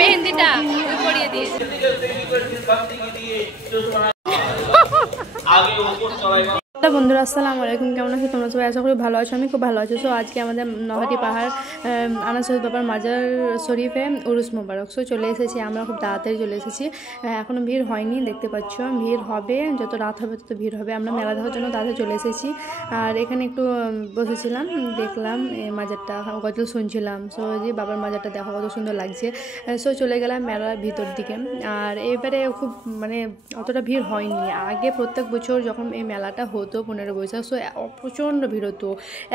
মেহেন্দিটা পরিয়ে দিয়েছে। বন্ধুরা আসসালামু আলাইকুম, কেমন আছো তোমরা সবাই? আশা করি ভালো আছো, আমি খুব ভালো আছি। সো আজকে আমাদের নহাটি পাহাড় আনাস বাবার মাজার শরীফে উরুস মোবারক। সো চলে এসেছি, আমরা খুব তাড়াতাড়ি চলে এসেছি। এখনও ভিড় হয়নি, দেখতে পাচ্ছ ভিড় হবে, যত রাত হবে তত ভিড় হবে। আমরা মেলা দেখার জন্য তাড়াতাড়ি চলে এসেছি। আর এখানে একটু বসেছিলাম, দেখলাম মাজারটা, গজল শুনছিলাম। সো যে বাবার মাজারটা দেখো কত সুন্দর লাগছে। সো চলে গেলাম মেলার ভিতর দিকে। আর এবারে খুব মানে অতটা ভিড় হয়নি। আগে প্রত্যেক বছর যখন এই মেলাটা হতো 15 বৈশাখ, সো প্রচণ্ড ভিড় হতো।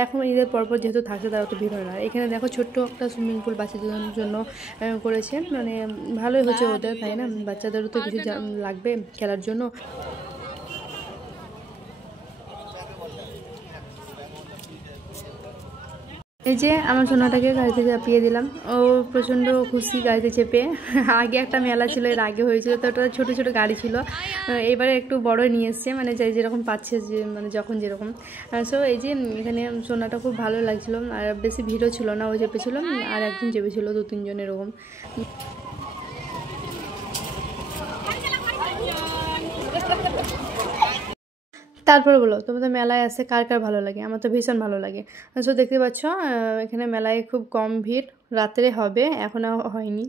এখন ঈদের পরপর যেহেতু থাকছে তার অত ভিড় হয় না। এখানে দেখো ছোট্ট একটা সুইমিং পুল বাচ্চাদের জন্য করেছে, মানে ভালোই হচ্ছে ওদের, তাই না? বাচ্চাদেরও তো কিছু লাগবে খেলার জন্য। এই যে আমার সোনাটাকে গাড়িতে চাপিয়ে দিলাম, ও প্রচণ্ড খুশি গাড়িতে চেপে। আগে একটা মেলা ছিল, এর আগে হয়েছিল, তো ওটা ছোটো ছোটো গাড়ি ছিল। এবারে একটু বড় নিয়ে এসছে, মানে যেরকম পাচ্ছে, যে মানে যখন যেরকম। সো এই যে এখানে সোনাটা খুব ভালো লাগছিল, আর বেশি ভিড়ও ছিল না। ও চেপেছিল আর একজন চেপেছিল, 2-3 জন এরকম। তারপরে বলো, তোমাদের মেলায় আসে কার কার ভালো লাগে? আমার তো ভীষণ ভালো লাগে। সো দেখতে পাচ্ছ এখানে মেলায় খুব কম ভিড়, রাত্রে হবে, এখনও হয়নি।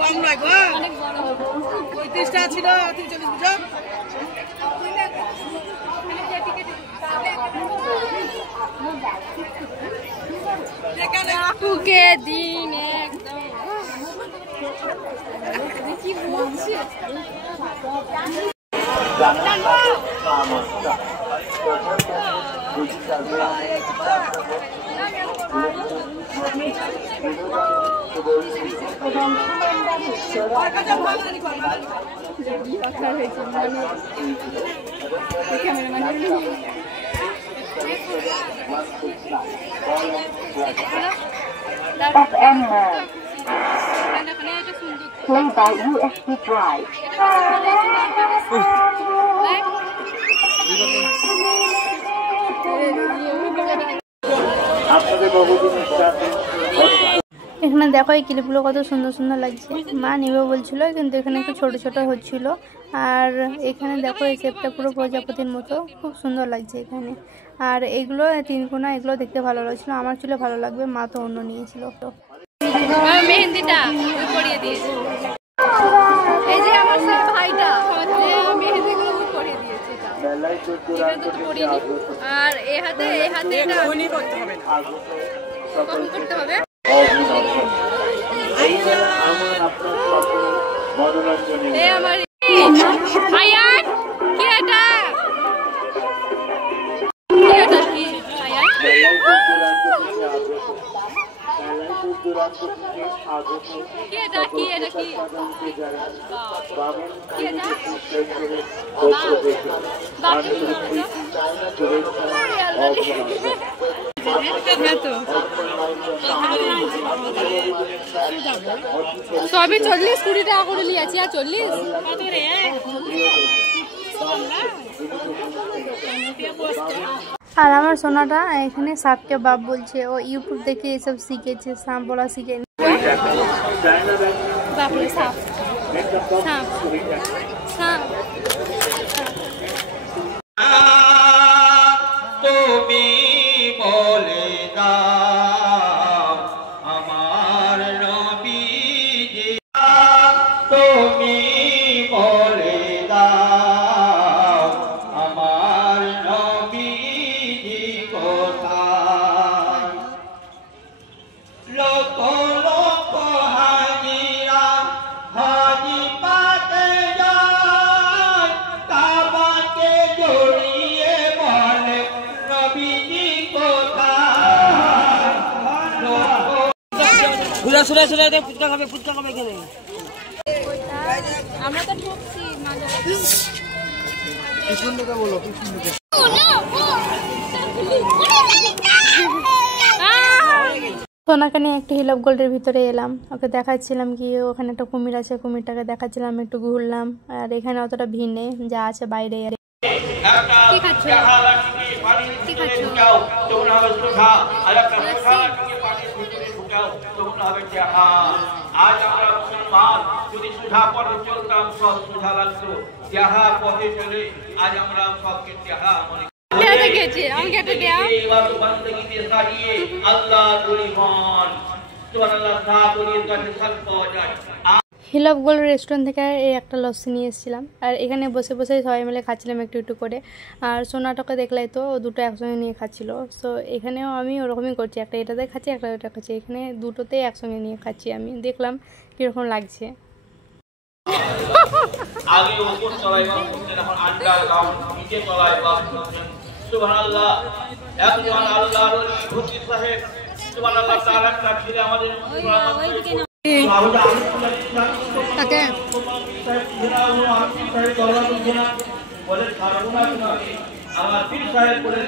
কম লাগবে, 35টা ছিল 43 বুঝো। আপুকে দিন একদম কি বলছে। Play by USB drive. এখানে দেখো এই ক্লিপগুলো কত সুন্দর সুন্দর লাগছে। মা নিবে বলছিল, কিন্তু এখানে একটু ছোট ছোট হচ্ছিল। আর এখানে দেখো এই শেপটা পুরো প্রজাপতির মতো, খুব সুন্দর লাগছে এখানে। আর এগুলো 3 কোনা, এগুলো দেখতে ভালো লাগছিল। আমার চুলে ভালো লাগবে, মা তো অন্য নিয়েছিল। তো মেহেন্দিটা পরিয়ে দিয়েছে। এই যে আমার ভাইটা মেহেন্দিগুলো পরিয়ে দিয়েছে। আর এই হাতে এটা করতে হবে না, কখন করতে হবে? আমার আয়ান কি এটা? সবই 40-20 টাকা করে নিয়েছি। আর 40 আর আমার সোনাটা এখানে সাপ কাবাব বলছে, ও ইউটিউব দেখে এসব শিখেছে, সাপ বলা শিখেনি। বাপরে সাপ সাপ সাপ। তুমি বলে দাও আমার নবীজি, তুমি বলে দাও আমার নবীজি কোথায়? লোক লোক হাজিরা হাজি পাতে যায়, কাবাকে জড়িয়ে বলে নবীজি কোথায়? সুরা পুচকা খাবে এখানে। আমরা তো ঢুকছি পিছন দিকে বলো, পিছন দিকে। সোনাকে নিয়ে একটু হিল অফ গোল্ডের ভিতরে এলাম, ওকে দেখাচ্ছিলাম কি ওখানে একটা কুমির আছে, কুমিরটাকে দেখাচ্ছিলাম, একটু ঘুরলাম। আর এখানে অতটা ভিড় নেই, যা আছে বাইরে। কি খাচ্ছ? কি খাচ্ছ? তোমরা হবে সুধা, আর একটা সুধা থেকে পানির ভিতরে ঢুকাও, তোমরা হবে টেহা। আজ আমরা মুসলমান, যদি সুধা পথে চলতাম সব সুধা লাগতো, টেহা পথে চলে আজ আমরা সবকে টেহা মনে হিল অফ গোল্ড রেস্টুরেন্ট থেকে এই একটা লস্যি নিয়ে এসেছিলাম, আর এখানে বসে বসে সবাই মিলে খাচ্ছিলাম একটু একটু করে। আর সোনাটাকে দেখলাই তো, ও দুটো একসঙ্গে নিয়ে খাচ্ছিল। সো এখানেও আমি ওরকমই করছি, একটা এটাতে খাচ্ছি, একটা এটা খাচ্ছি। এখানে দুটোতেই একসঙ্গে নিয়ে খাচ্ছি। আমি দেখলাম কীরকম লাগছে। আগে উপর তলায় বাস করতেন, এখন আন্ডারগ্রাউন্ড নিচে তলায় বাস করতেন। সুবহানাল্লাহ। একজন আল্লাহর ওলি ফকির সাহেব সুবহানাল্লাহ তাআলা ছিলেন আমাদের তাকে বলে খারাপ না, আমার পীর সাহেব বলে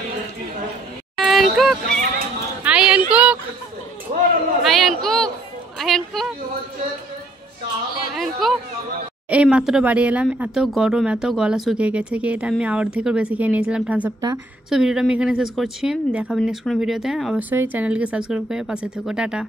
এই মাত্র বাড়ি এলাম, এত গরম, এত গলা শুকিয়ে গেছে কি এটা আমি আওয়ার থেকেও বেশি খেয়ে নিয়েছিলাম থামস আপটা। সো ভিডিওটা আমি এখানে শেষ করছি, দেখাবেন নেক্সট কোনো ভিডিওতে। অবশ্যই চ্যানেলকে সাবস্ক্রাইব করে পাশে থেকো। টাটা।